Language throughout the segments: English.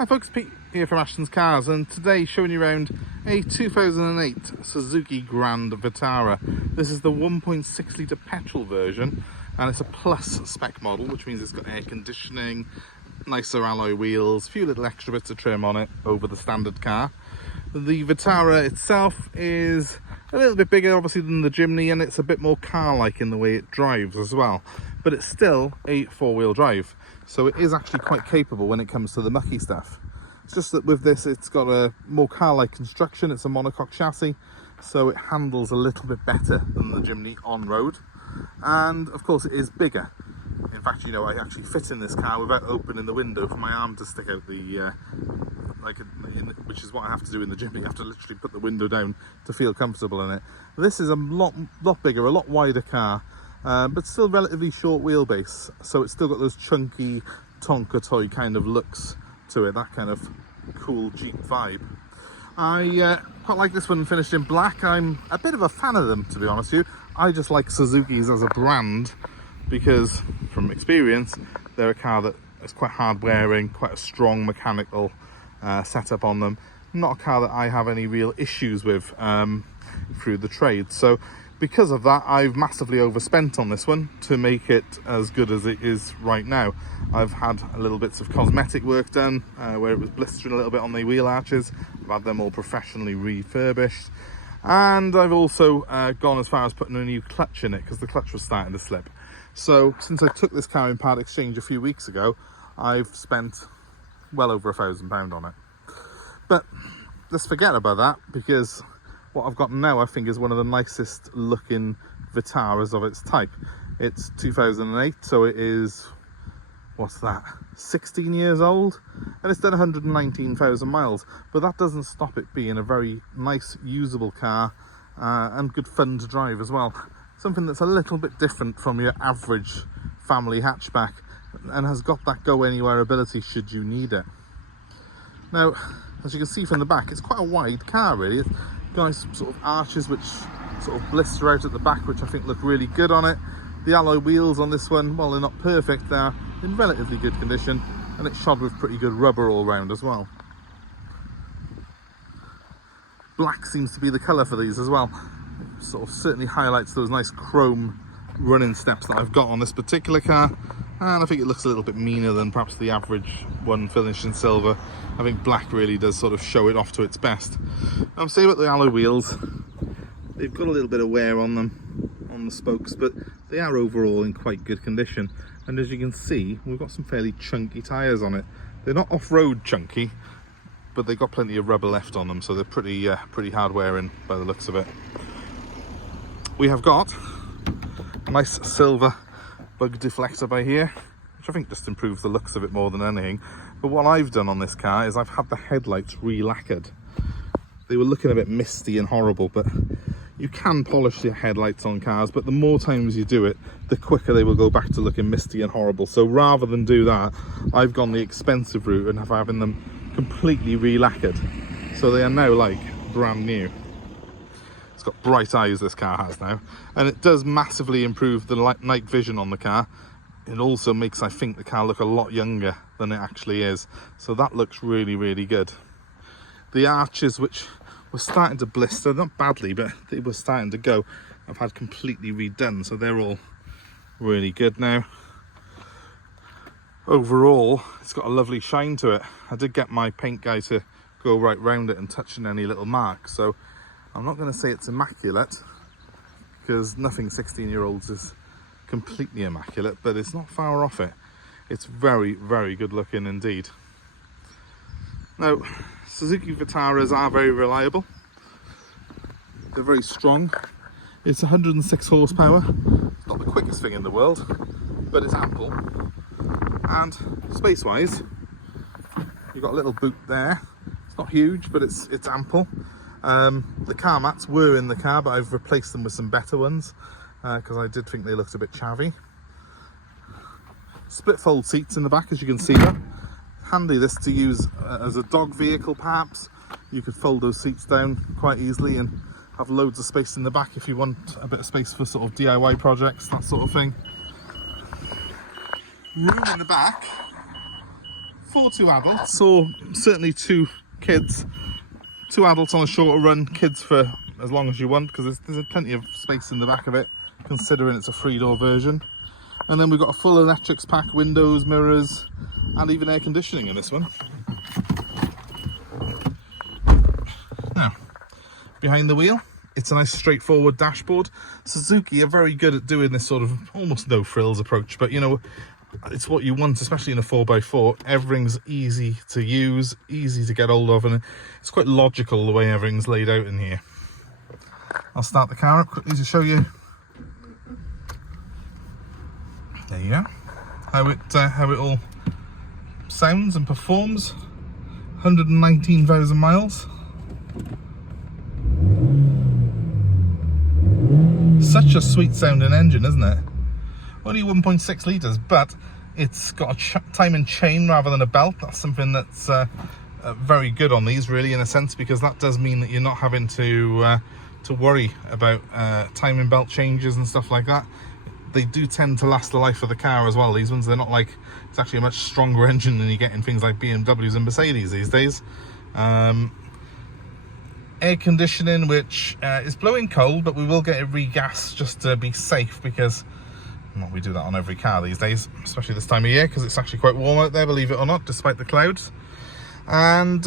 Hi folks, Pete here from Ashton's Cars, and today showing you around a 2008 Suzuki Grand Vitara. This is the 1.6 litre petrol version, and it's a plus spec model, which means it's got air conditioning, nicer alloy wheels, a few little extra bits of trim on it over the standard car. The Vitara itself is a little bit bigger obviously than the Jimny, and it's a bit more car-like in the way it drives as well, but it's still a four-wheel drive, so it is actually quite capable when it comes to the mucky stuff. It's just that with this it's got a more car-like construction. It's a monocoque chassis, so it handles a little bit better than the Jimny on road, and of course it is bigger. In fact, you know, I actually fit in this car without opening the window for my arm to stick out the which is what I have to do in the Jimny. You have to literally put the window down to feel comfortable in it. This is a lot bigger, a lot wider car, but still relatively short wheelbase, so it's still got those chunky Tonka toy kind of looks to it, that kind of cool Jeep vibe. I quite like this one finished in black. I'm a bit of a fan of them, to be honest with you. I just like Suzuki's as a brand because, from experience, they're a car that is quite hard wearing, quite a strong mechanical setup on them. Not a car that I have any real issues with through the trade. So because of that, I've massively overspent on this one to make it as good as it is right now. I've had a little bits of cosmetic work done where it was blistering a little bit on the wheel arches. I've had them all professionally refurbished, and I've also gone as far as putting a new clutch in it because the clutch was starting to slip. So since I took this car in part exchange a few weeks ago, I've spent well over £1,000 on it. But let's forget about that, because what I've got now I think is one of the nicest looking Vitaras of its type. It's 2008, so it is, what's that, 16 years old, and it's done 119,000 miles, but that doesn't stop it being a very nice usable car and good fun to drive as well. Something that's a little bit different from your average family hatchback and has got that go anywhere ability should you need it. Now, as you can see from the back, it's quite a wide car really. It's got nice sort of arches which sort of blister out at the back, which I think look really good on it. The alloy wheels on this one, well, they're not perfect, they're in relatively good condition, and it's shod with pretty good rubber all round as well. Black seems to be the colour for these as well. It sort of certainly highlights those nice chrome running steps that I've got on this particular car, and I think it looks a little bit meaner than perhaps the average one finished in silver. I think black really does sort of show it off to its best. I'm saying about the alloy wheels, they've got a little bit of wear on them, on the spokes, but they are overall in quite good condition. And as you can see, we've got some fairly chunky tyres on it. They're not off-road chunky, but they've got plenty of rubber left on them, so they're pretty hard wearing by the looks of it. We have got a nice silver bug deflector by here, which I think just improves the looks of it more than anything. But what I've done on this car is I've had the headlights re-lacquered. They were looking a bit misty and horrible, but you can polish your headlights on cars, but the more times you do it, the quicker they will go back to looking misty and horrible. So rather than do that, I've gone the expensive route and have having them completely re-lacquered. So they are now like brand new. It's got bright eyes, this car has now, and it does massively improve the night vision on the car. It also makes, I think, the car look a lot younger than it actually is, so that looks really, really good. The arches, which were starting to blister, not badly, but they were starting to go, I've had completely redone, so they're all really good now. Overall, it's got a lovely shine to it. I did get my paint guy to go right round it and touch in any little marks, so I'm not going to say it's immaculate, because nothing 16-year-olds is completely immaculate, but it's not far off it. It's very, very good looking indeed. Now, Suzuki Vitaras are very reliable. They're very strong. It's 106 horsepower. It's not the quickest thing in the world, but it's ample. And space-wise, you've got a little boot there. It's not huge, but it's ample. The car mats were in the car, but I've replaced them with some better ones because I did think they looked a bit chavvy. Split fold seats in the back, as you can see there. Handy this to use as a dog vehicle perhaps. You could fold those seats down quite easily and have loads of space in the back if you want a bit of space for sort of DIY projects, that sort of thing. Room in the back for 2 adults, or certainly 2 kids. 2 adults on a shorter run, kids for as long as you want, because there's plenty of space in the back of it, considering it's a 3-door version. And then we've got a full electrics pack, windows, mirrors, and even air conditioning in this one. Now, behind the wheel, it's a nice straightforward dashboard. Suzuki are very good at doing this sort of almost no frills approach, but you know, it's what you want, especially in a 4x4. Everything's easy to use, easy to get hold of, and it's quite logical the way everything's laid out in here. I'll start the car up quickly to show you. There you go. How it all sounds and performs. 119,000 miles. Such a sweet sounding engine, isn't it? Only 1.6 litres, but it's got a timing chain rather than a belt. That's something that's very good on these, really, in a sense, because that does mean that you're not having to worry about timing belt changes and stuff like that. They do tend to last the life of the car as well, these ones. They're not like, it's actually a much stronger engine than you get in things like BMWs and Mercedes these days. Air conditioning, which is blowing cold, but we will get it regassed just to be safe, because well, we do that on every car these days, especially this time of year, because it's actually quite warm out there, believe it or not, despite the clouds. And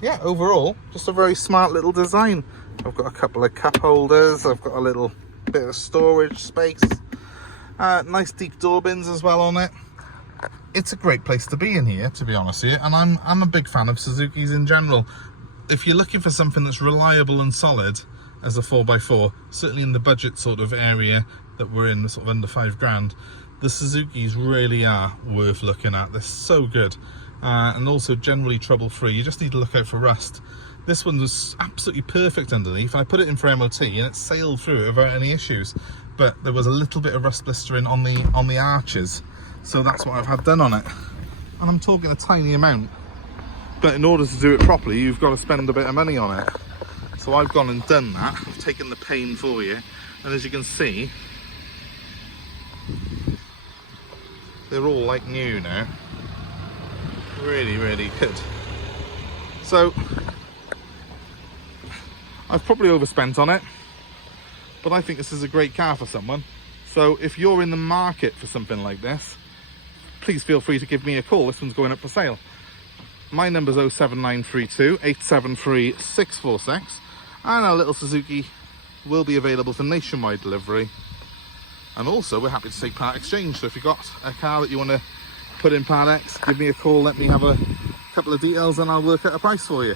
yeah, overall, just a very smart little design. I've got a couple of cup holders, I've got a little bit of storage space, nice deep door bins as well on it. It's a great place to be in here, to be honest with you, and I'm a big fan of Suzuki's in general. If you're looking for something that's reliable and solid as a 4x4, certainly in the budget sort of area that we're in, sort of under £5,000, the Suzukis really are worth looking at. They're so good, and also generally trouble-free. You just need to look out for rust. This one was absolutely perfect underneath. I put it in for MOT and it sailed through it without any issues, but there was a little bit of rust blistering on the arches, so that's what I've had done on it. And I'm talking a tiny amount, but in order to do it properly, you've got to spend a bit of money on it. So I've gone and done that. I've taken the pain for you, and as you can see, they're all like new now. Really, really good. So I've probably overspent on it, but I think this is a great car for someone. So if you're in the market for something like this, please feel free to give me a call. This one's going up for sale. My number's 07932 873 646, and our little Suzuki will be available for nationwide delivery. And also, we're happy to take part exchange. So if you've got a car that you want to put in part X, give me a call, let me have a couple of details, and I'll work out a price for you.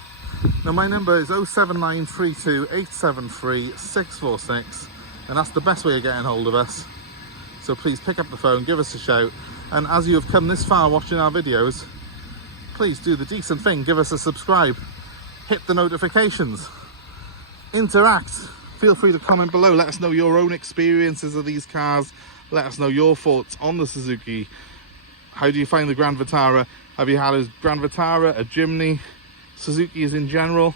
Now, my number is 07932 873 646, and that's the best way of getting hold of us. So please pick up the phone, give us a shout, and as you have come this far watching our videos, please do the decent thing, give us a subscribe, hit the notifications, interact, feel free to comment below, let us know your own experiences of these cars, let us know your thoughts on the Suzuki. How do you find the Grand Vitara? Have you had a Grand Vitara, a Jimny, Suzuki's in general?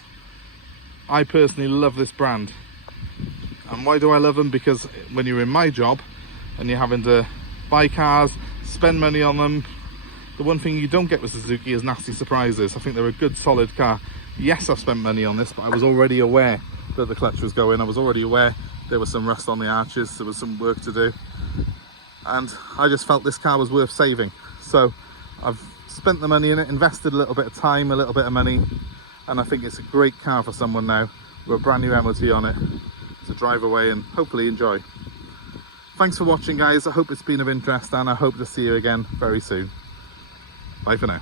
I personally love this brand. And why do I love them? Because when you're in my job and you're having to buy cars, spend money on them, the one thing you don't get with Suzuki is nasty surprises. I think they're a good solid car. Yes, I've spent money on this, but I was already aware that the clutch was going. I was already aware there was some rust on the arches, there was some work to do, and I just felt this car was worth saving. So I've spent the money in it, invested a little bit of time, a little bit of money, and I think it's a great car for someone now with a brand new MOT on it to drive away and hopefully enjoy. Thanks for watching, guys. I hope it's been of interest, and I hope to see you again very soon. Bye for now.